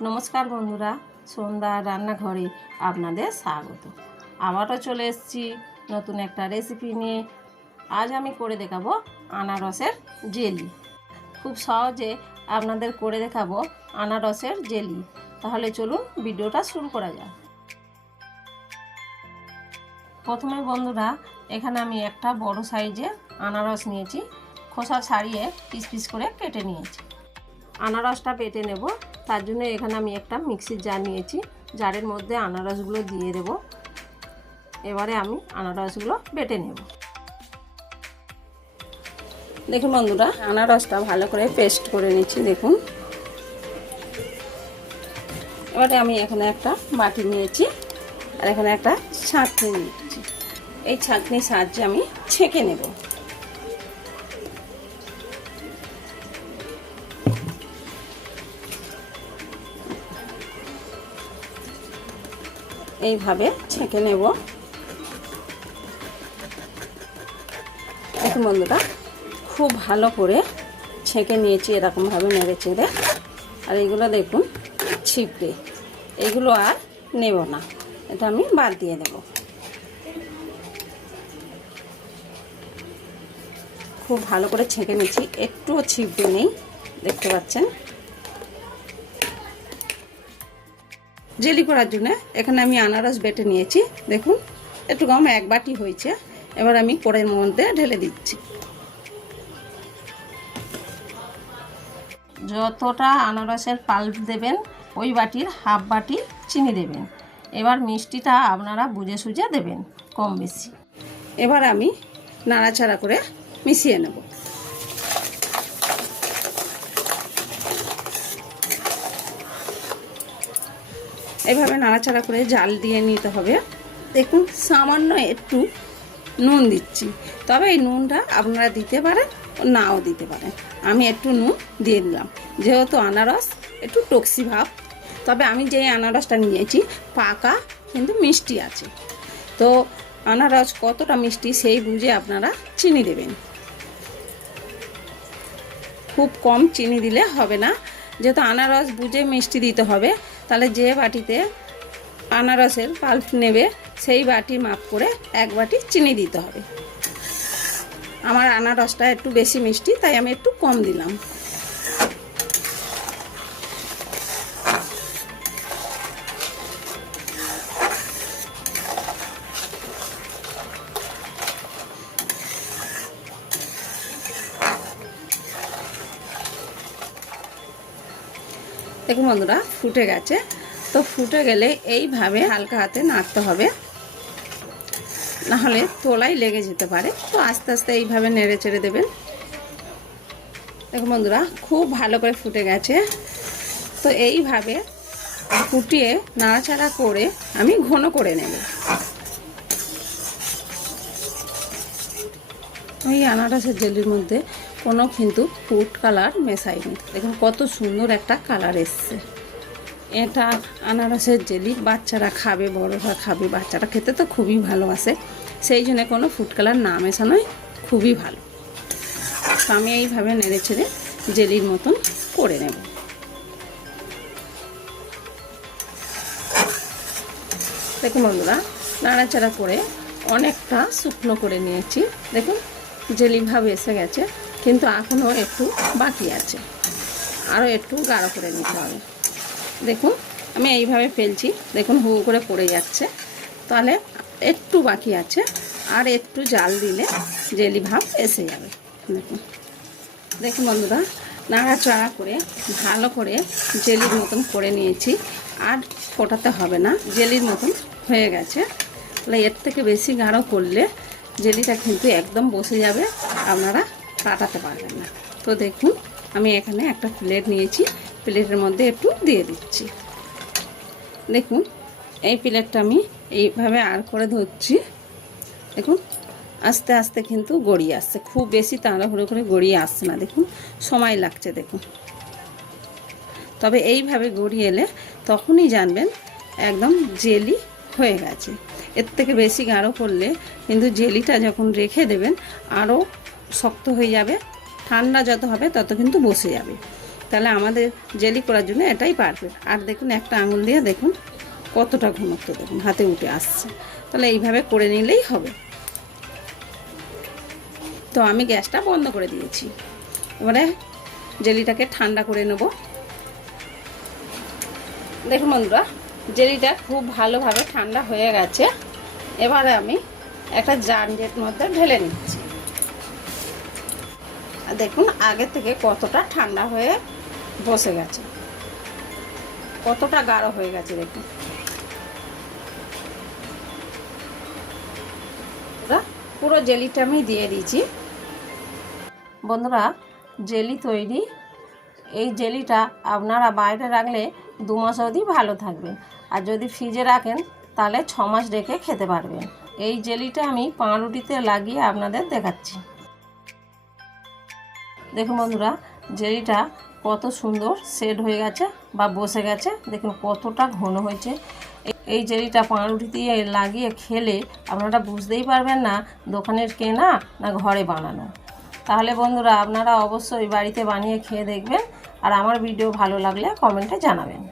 নমস্কার বন্ধুরা, সন্ধ্যা রান্নাঘরে আপনাদের স্বাগত। আবারও চলে এসেছি নতুন একটা রেসিপি নিয়ে। আজ আমি করে দেখাবো আনারসের জেলি। খুব সহজে আপনাদের করে দেখাবো আনারসের জেলি। তাহলে চলুন ভিডিওটা শুরু করা যাক। প্রথমে বন্ধুরা, এখানে আমি একটা বড় সাইজের আনারস নিয়েছি। খোসা ছাড়িয়ে পিস পিস করে কেটে নিয়েছি। আনারসটা পেটে নেব। তার জন্য এখানে আমি একটা মিক্সির জার নিয়েছি। জারের মধ্যে আনারসগুলো দিয়ে দেব। এবারে আমি আনারসগুলো বেটে নেব। দেখুন বন্ধুরা, আনারসটা ভালো করে পেস্ট করে নিচ্ছি, দেখুন। এবারে আমি এখানে একটা বাটি নিয়েছি আর এখানে একটা ছাঁকনি নিয়েছি। এই ছাঁকনির সাহায্যে আমি ছেঁকে নেব। এইভাবে ছেঁকে নেব। দেখুন বন্ধুরা, খুব ভালো করে ছেঁকে নিয়েছি, এরকমভাবে নেড়ে চেড়ে। আর এইগুলো দেখুন, ছিপড়ে। এগুলো আর নেব না, এটা আমি বাদ দিয়ে দেব। খুব ভালো করে ছেঁকে নিয়েছি, একটুও ছিপড়ে নেই, দেখতে পাচ্ছেন? জেলি করার জন্য এখানে আমি আনারস বেটে নিয়েছি। দেখুন, একটু কম, এক বাটি হয়েছে। এবার আমি কড়াইয়ের মধ্যে ঢেলে দিচ্ছি। যতটা আনারসের পাল্প দেবেন, ওই বাটির হাফ বাটি চিনি দেবেন। এবার মিষ্টিটা আপনারা বুঝে সুঝে দেবেন, কম বেশি। এবার আমি নাড়াচাড়া করে মিশিয়ে নেব। এভাবে নাড়াচাড়া করে জাল দিয়ে নিতে হবে। দেখুন, সামান্য একটু নুন দিচ্ছি। তবে এই নুনটা আপনারা দিতে পারেন, নাও দিতে পারেন। আমি একটু নুন দিয়ে দিলাম। যেহেতু আনারস একটু টক্সি ভাব, তবে আমি যে আনারসটা নিয়েছি, পাকা কিন্তু মিষ্টি আছে। তো আনারস কতটা মিষ্টি সেই বুঝে আপনারা চিনি দেবেন। খুব কম চিনি দিলে হবে না। যেহেতু আনারস বুঝে মিষ্টি দিতে হবে তাহলে যে বাটিতে আনারসের পাল্প নেবে, সেই বাটি মাপ করে এক বাটি চিনি দিতে হবে। আমার আনারসটা একটু বেশি মিষ্টি, তাই আমি একটু কম দিলাম। দেখুন বন্ধুরা, ফুটে গেছে। তো ফুটে গেলে এইভাবে হালকা হাতে নাড়তে হবে। নাহলে তোলাই লেগে যেতে পারে। তো আস্তে আস্তে এইভাবে নেড়ে চেড়ে দেবেন। দেখুন বন্ধুরা, খুব ভালো করে ফুটে গেছে। তো এইভাবে ফুটিয়ে নাড়াচাড়া করে আমি ঘন করে নেব। ওই আনারসের জেলির মধ্যে কোনো কিন্তু ফুড কালার মেশাইনি। দেখুন কত সুন্দর একটা কালার এসছে। এটা আনারসের জেলি, বাচ্চারা খাবে, বড়রা খাবে, বাচ্চারা খেতে তো খুবই ভালোবাসে সেই জন্য কোনো ফুড কালার না মেশানোই খুবই ভালো। আমি এইভাবে নেড়ে ছেড়ে জেলির মতন করে নেব। দেখুন বন্ধুরা, নাড়াচাড়া করে অনেকটা শুকনো করে নিয়েছি। দেখুন জেলি ভাব এসে গেছে। কিন্তু এখনও একটু বাকি আছে। আরও একটু গাঢ় করে নিতে হবে। দেখুন, আমি এইভাবে ফেলছি। দেখুন, হু করে পড়ে যাচ্ছে। তাহলে একটু বাকি আছে। আর একটু জাল দিলে জেলি ভাব এসে যাবে। দেখুন। দেখুন বন্ধুরা, নাড়াচাড়া করে, ভালো করে জেলির মতন করে নিয়েছি। আর ফোটাতে হবে না। জেলির মতন হয়ে গেছে। তাহলে এর থেকে বেশি গাঢ় করলে জেলিটা কিন্তু একদম বসে যাবে। আপনারা কাটাতে পারবেন না। তো দেখুন, আমি এখানে একটা প্লেট নিয়েছি। প্লেটের মধ্যে একটু দিয়ে দিচ্ছি। দেখুন, এই প্লেটটা আমি এইভাবে আর করে ধরছি। দেখুন, আস্তে আস্তে কিন্তু গড়িয়ে আসছে। খুব বেশি তাড়াহুড়ো করে গড়িয়ে আসছে না। দেখুন, সময় লাগছে, দেখুন। তবে এইভাবে গড়িয়ে এলে তখনই জানবেন একদম জেলি হয়ে গেছে। এর থেকে বেশি গাঢ় করলে কিন্তু জেলিটা যখন রেখে দেবেন, আরও শক্ত হয়ে যাবে, ঠান্ডা যত হবে তত কিন্তু বসে যাবে। তাহলে আমাদের জেলি করার জন্য এটাই পারফেক্ট আর দেখুন, একটা আঙুল দিয়ে দেখুন, কতটা ঘনত্ব দেখুন, হাতে উঠে আসছে। তাহলে এইভাবে করে নিলেই হবে। তো আমি গ্যাসটা বন্ধ করে দিয়েছি। এবারে জেলিটাকে ঠান্ডা করে নেব। দেখুন বন্ধুরা জেলিটা খুব ভালোভাবে ঠান্ডা হয়ে গেছে। এবারে আমি একটা জানজের মধ্যে ঢেলে নিচ্ছি। দেখুন আগে থেকে কতটা ঠান্ডা হয়ে বসে গেছে। কতটা গাঢ় হয়ে গেছে দেখুন। পুরো জেলিটা আমি দিয়ে দিয়েছি। বন্ধুরা, জেলি তৈরি। এই জেলিটা আপনারা বাইরে রাখলে দু মাস অবধি ভালো থাকবে। আর যদি ফ্রিজে রাখেন, তাহলে ছ মাস রেখে খেতে পারবেন। এই জেলিটা আমি পাউরুটিতে লাগিয়ে আপনাদের দেখাচ্ছি। দেখুন বন্ধুরা জেলিটা কত সুন্দর সেট হয়ে গেছে বা বসে গেছে। দেখুন কতটা ঘন হয়েছে। এই- জেরিটা পাউরুটি দিয়ে লাগিয়ে খেলে আপনারা বুঝতেই পারবেন না দোকানের কেনা না ঘরে বানানো। তাহলে বন্ধুরা, আপনারা অবশ্যই বাড়িতে বানিয়ে খেয়ে দেখবেন। আর আমার ভিডিও ভালো লাগলে কমেন্টে জানাবেন।